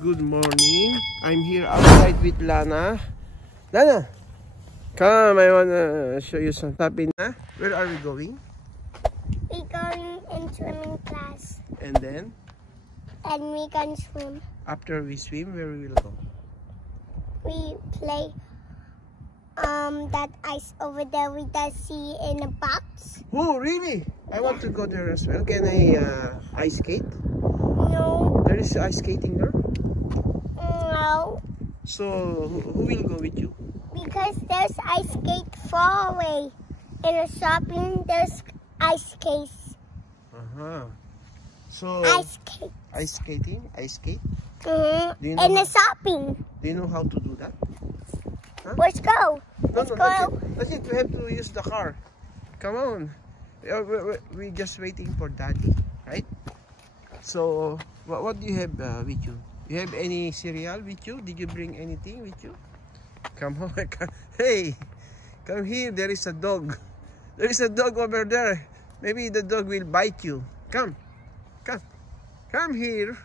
good morning. I'm here outside with Lana. Lana, come, I wanna show you some tapping. Where are we going? We're going in swimming class. And then? And we can swim. After we swim, where we will go? We play that ice over there with the sea in a box. Oh, really? I want to go there as well. Can I ice skate? No. There is ice skating there? No. So, who will go with you? Because there's ice skate far away. In a shopping, there's ice skates. So, ice skate. Ice skating? Ice skate? Mm-hmm. Do you know In the shopping. Do you know how to do that? Huh? Let's go. No, Let's no, go. that's it. We have to use the car. Come on. We're just waiting for Daddy, right? So, what do you have with you? You have any cereal with you? Did you bring anything with you? Come on. Hey, come here. There is a dog. There is a dog over there. Maybe the dog will bite you. Come. Come. Come here.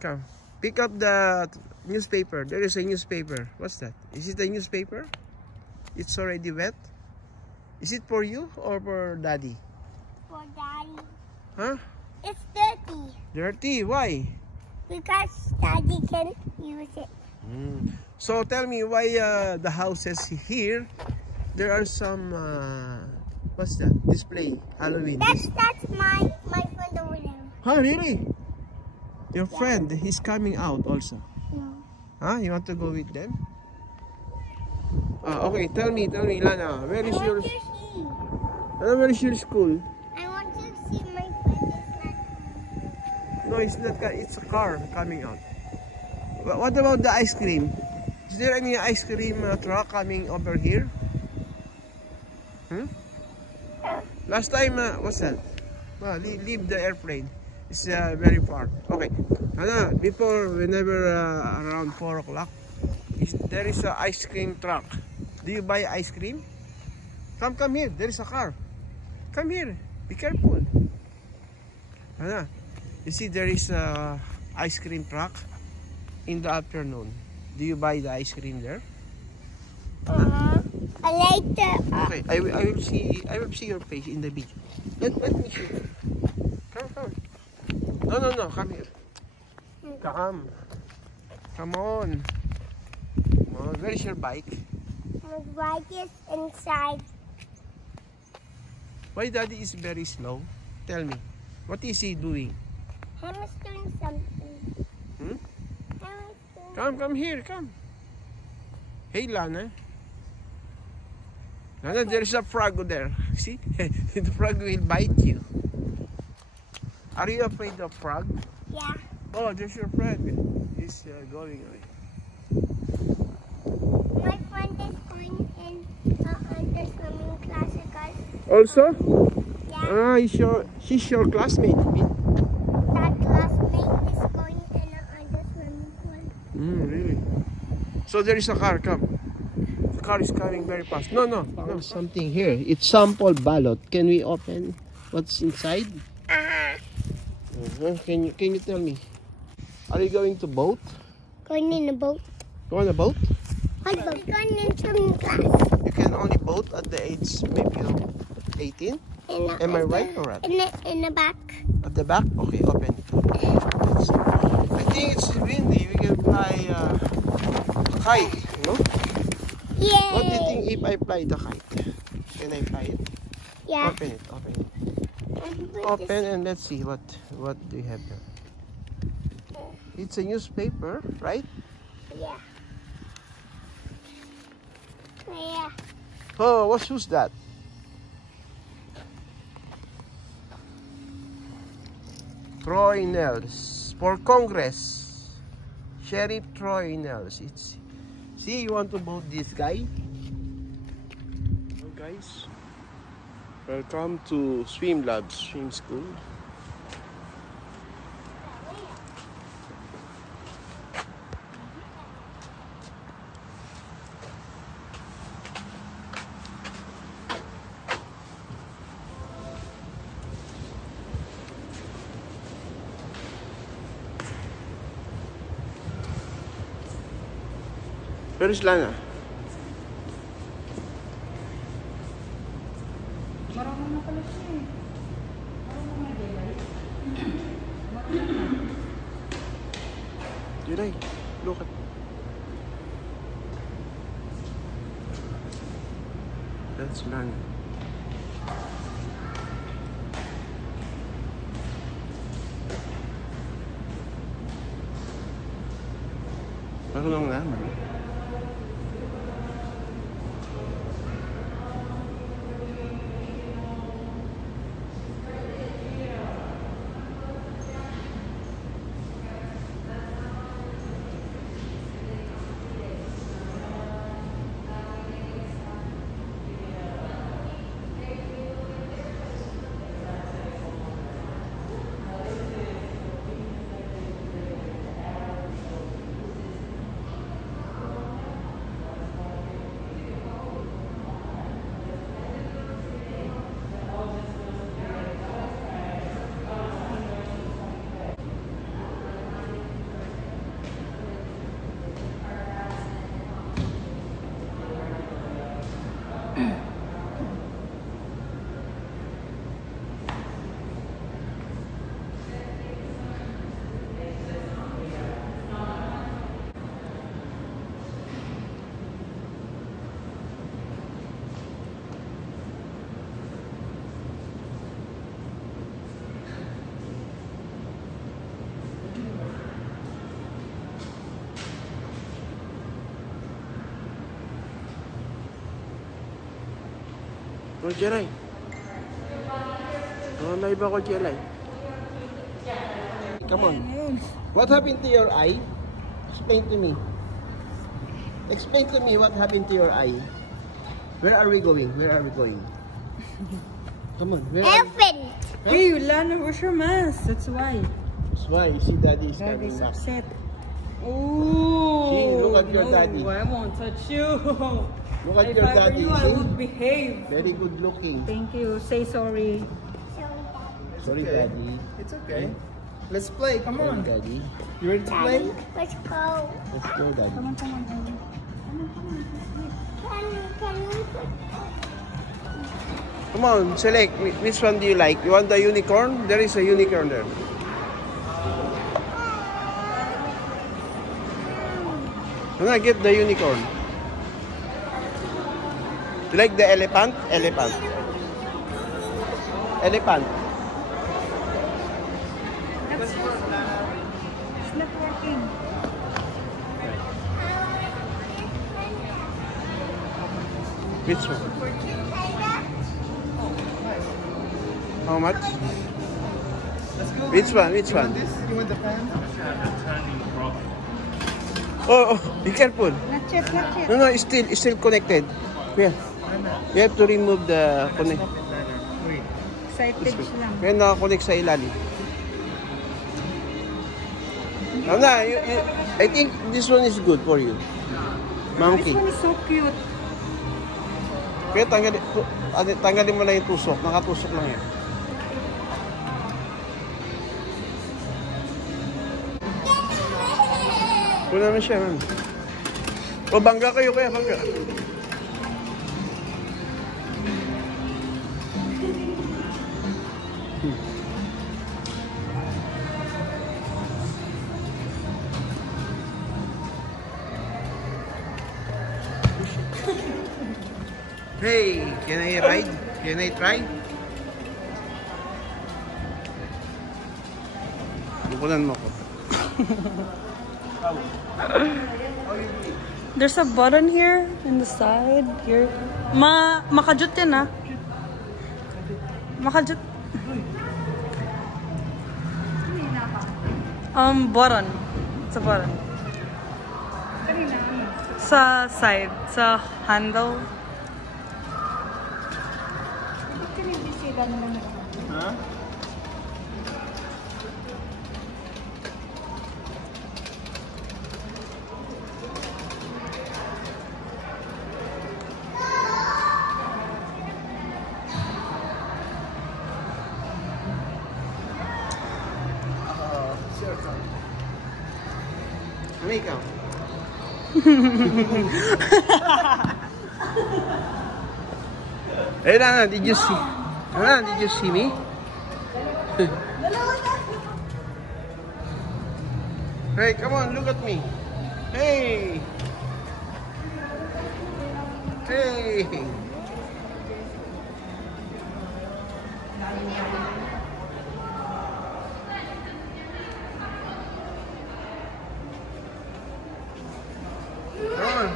Come. Pick up the newspaper. There is a newspaper. What's that? Is it a newspaper? It's already wet. Is it for you or for Daddy? For Daddy. Huh? It's dirty. Dirty? Why? Because Daddy can use it. So tell me why the houses here, there are some, what's that? Display, Halloween. That's my friend over there. Huh, really? Your friend, he's coming out also. No. Huh? You want to go with them? Okay, tell me, Lana, where is your... Where is your school? I want to see my friend is not. No, it's not. It's a car coming out. What about the ice cream? Is there any ice cream truck coming over here? Last time, what's that? Well, leave the airplane. It's very far. Okay. Whenever around 4 o'clock, there is an ice cream truck. Do you buy ice cream? Come here. There is a car. Come here. Be careful. You see, there is a ice cream truck in the afternoon. Do you buy the ice cream there? I like that. Okay, I will see your face in the video. Let me see. Come. No, come here. Come on. Where is your bike? My bike is inside. Why Daddy is very slow? Tell me. What is he doing? Him is doing something. Come here, come. Hey, Lana. Lana, there is a frog there. See? The frog will bite you. Are you afraid of frog? Yeah. Oh, there's your friend. He's going away. My friend is going in under swimming class, guys. Also? Yeah. She's your classmate. That classmate is going in under swimming pool. Really? So there is a car, come. The car is coming very fast. No. Found something here. It's sample ballot. Can we open what's inside? Can you tell me? Are you going to boat? Going in a boat. Go on a boat? What boat? Going in swimming class. You can only boat at the age maybe 18? Am I right or what? In the back. At the back? Okay, open it. I think it's windy. We can fly a kite, you know? Yay! What do you think if I fly the kite? Can I fly it? Yeah. Open it. Open and let's see what do you have there. It's a newspaper, right? Yeah. Yeah. Oh, who's that? Troy Nels for Congress. Sheriff Troy Nels. See, you want to vote this guy? Hello guys. Welcome to Swim Labs Swim School. Where is Lana? Marunong na pala siya eh. Marunong na daylight. Juday, look at. That's Lana. Marunong na. Oh, Jelay. Oh, live ako, Jelay. Come on. What happened to your eye? Explain to me. Explain to me what happened to your eye. Where are we going? Where are we going? Come on. Where are we? Elephant. Hey, Lana, where's your mask? That's why. That's why. You see, Daddy is coming Daddy's back. upset. Oh, See, look at your no, daddy. I won't touch you. Look at If your I were daddy. you, I See? would behave. Very good looking. Thank you. Say sorry. Sorry, Daddy. It's okay. Let's play. Come Sorry, on. Daddy. You ready to play? Daddy, let's go. Let's go, Daddy. Come on, come on, come on. Can we put Come on, select. Which one do you like? You want the unicorn? There is a unicorn there. Wanna get the unicorn? You like the elephant? Elephant. Elephant. It's not working. Which one? How much? Let's go. Which one? Which You want one? this? You want the fan? Oh, be careful. Not yet, not yet. No, no, it's still connected. Yeah. You have to remove the connect. Wait. Excited lang. Kaya nakakonect sa ilalim. Ano na, I think this one is good for you. This Monkey. one is so cute. Kaya tanggalin mo lang yung tusok. Nakatusok lang yan. Kuna naman siya, man. O, bangga kayo kaya, bangga. Hey, can I ride? Can I try? Bukulan mo ko. There's a button here in the side. Here. Makajut yan ah. Makajut. Button. It's a button. Sa side. Sa handle. Huh? Ano ikaw? Hey, Lana, did you see? Lana, did you see me? Hey, come on, look at me. Hey. Hey. Come on.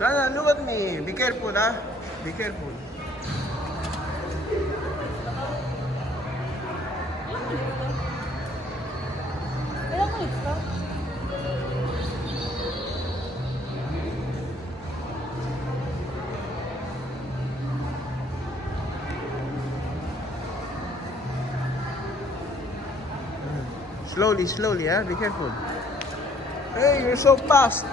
Lana, look at me. Be careful, huh? Be careful. Slowly, slowly, huh? Be careful. Hey, you're so fast.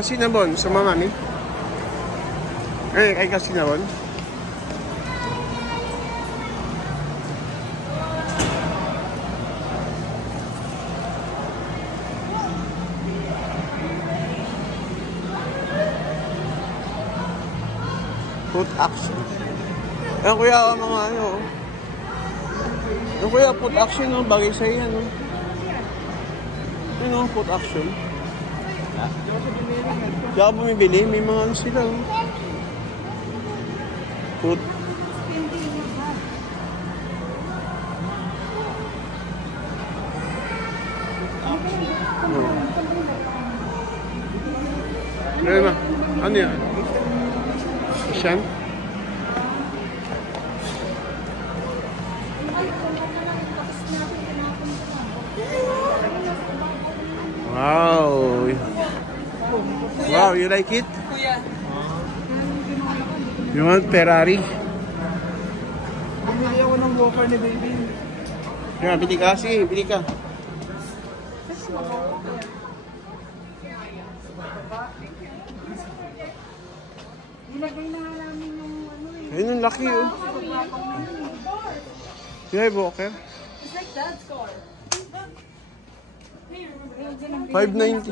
Cinnamon, sama mami. Ay ka cinnamon. Put action. Yan kuya, mga ano. Yan kuya, put action, no? Bagay sa'yo yan, no? Yan, no? Put action. Diyan ka bumibili, may mga ano sila. Put. Ano ano yan? Isyan? Wow! Wow, you like it? You want Ferrari? Bumili ako ng walker ni baby. Yeah, bili ka. Sige, bili ka. Ilagay na nga namin yung ano eh. Ayun ang laki oh. You have walker? It's like dad's car. 590.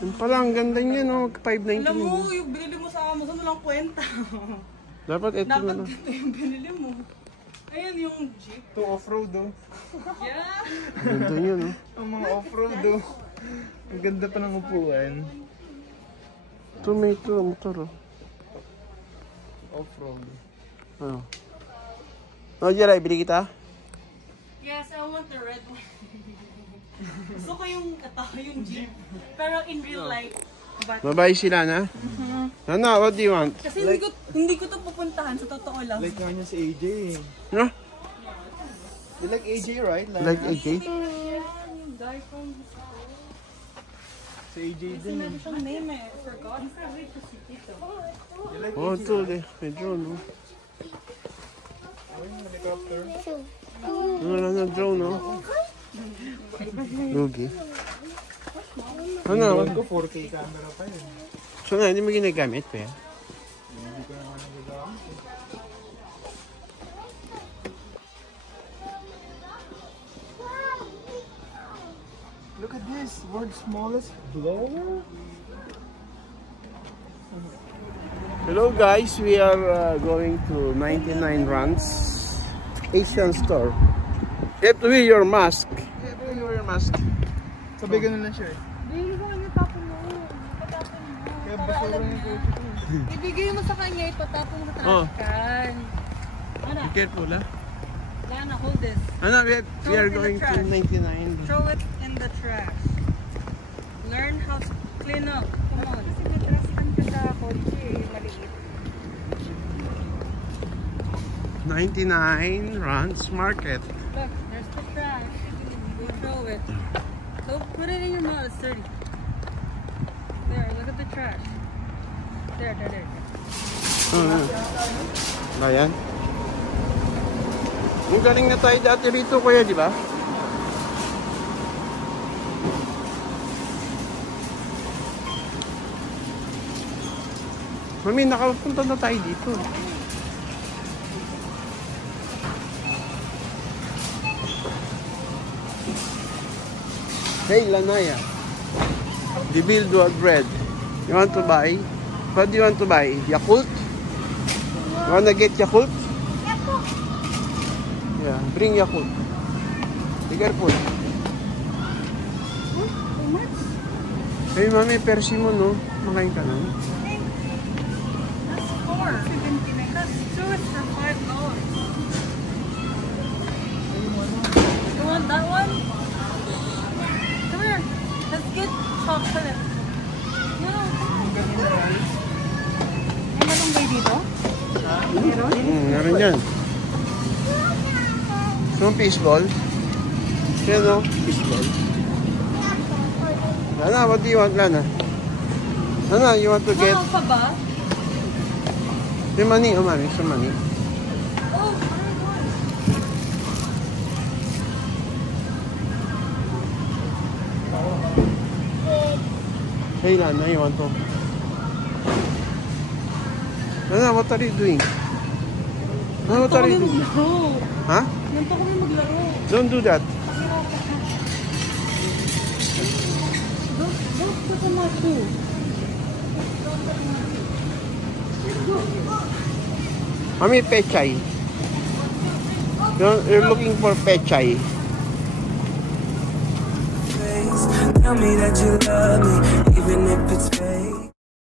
Yung pala, ang ganda niya, no? 590. Alam mo, yung binili mo sa Amazon, walang kwenta. Dapat ito na Dapat lang. ito yung binili mo. Ayan yung jeep. Ito off-road oh. Yeah. Ganda niya, no? Ang mga off-road oh. Ang ganda pa ng upuan. Ito may ito, motor, oh. Off-road. Ano? Oh, Jeray, bili kita? Yes, I want the red one. Gusto ko yung yung jeep. Pero in real life, but Babae sila na? Ano, what do you want? kasi hindi ko to pupuntahan sa totoo lang. Like nga niya si AJ eh. No? You like AJ right? Like AJ? Yung guy from Si AJ din. sinabi siyang name eh. Forgot. Wait to see ito. You like Oh, AJ? ito, may drone, no? Oh, yung helicopter. Ano lang na drone, no? Lugi. Ano? Drone ko 4K camera pa yun. So nga, hindi mo ginagamit pa yan? Hindi ko naman nagagamit. Look at this, world's smallest blower. Hello guys, we are going to 99 Rands Asian store. You have to wear your mask. Yeah, pero you wear your mask. Sabi ganun lang siya eh. Bigay ko lang yung tapon mo. Patapon mo. Kaya basura yung kotse ko. Ibigay mo sa kanya, ipatapon mo sa Oh. trash can. Ana, Be careful, ha? Lana, hold this. Ano, we are going to 99. Throw it in the trash. Learn how to clean up. Come on. Kasi may trash can ka sa kotse, maliit. 99 Rands Market. Look, there's the trash. You throw it. So put it in your mouth, it's dirty. There, look at the trash. There. Ayan. Ang galing na tayo dati rito, kuya, di ba? Mami, nakapunta na tayo dito. Hey, Lanaya. The Bildua bread. You want to buy? What do you want to buy? Yakult? You want to get Yakult? Yeah, bring Yakult. Be careful. Hey, Mami, persimmon, no? Makain ka na. That's $4.79. That's two is for $5. You want that one? Come here. Let's get chocolate. No, come on. May malunggay dito? Meron? Meron dyan. Yung fishball. Yan, no? Fishball. Lana, what do you want, Lana? Lana, you want to get... Mahal pa ba? Yung money, oh, Mami, some money. Oh, Hey, Lana, you want to... Lana, what are you doing? Lana, what are you doing? Huh? Ganito kami maglaro. Don't do that. Don't put on my shoe. Mami, pechay. You're looking for pechay. Tell me that you love me, even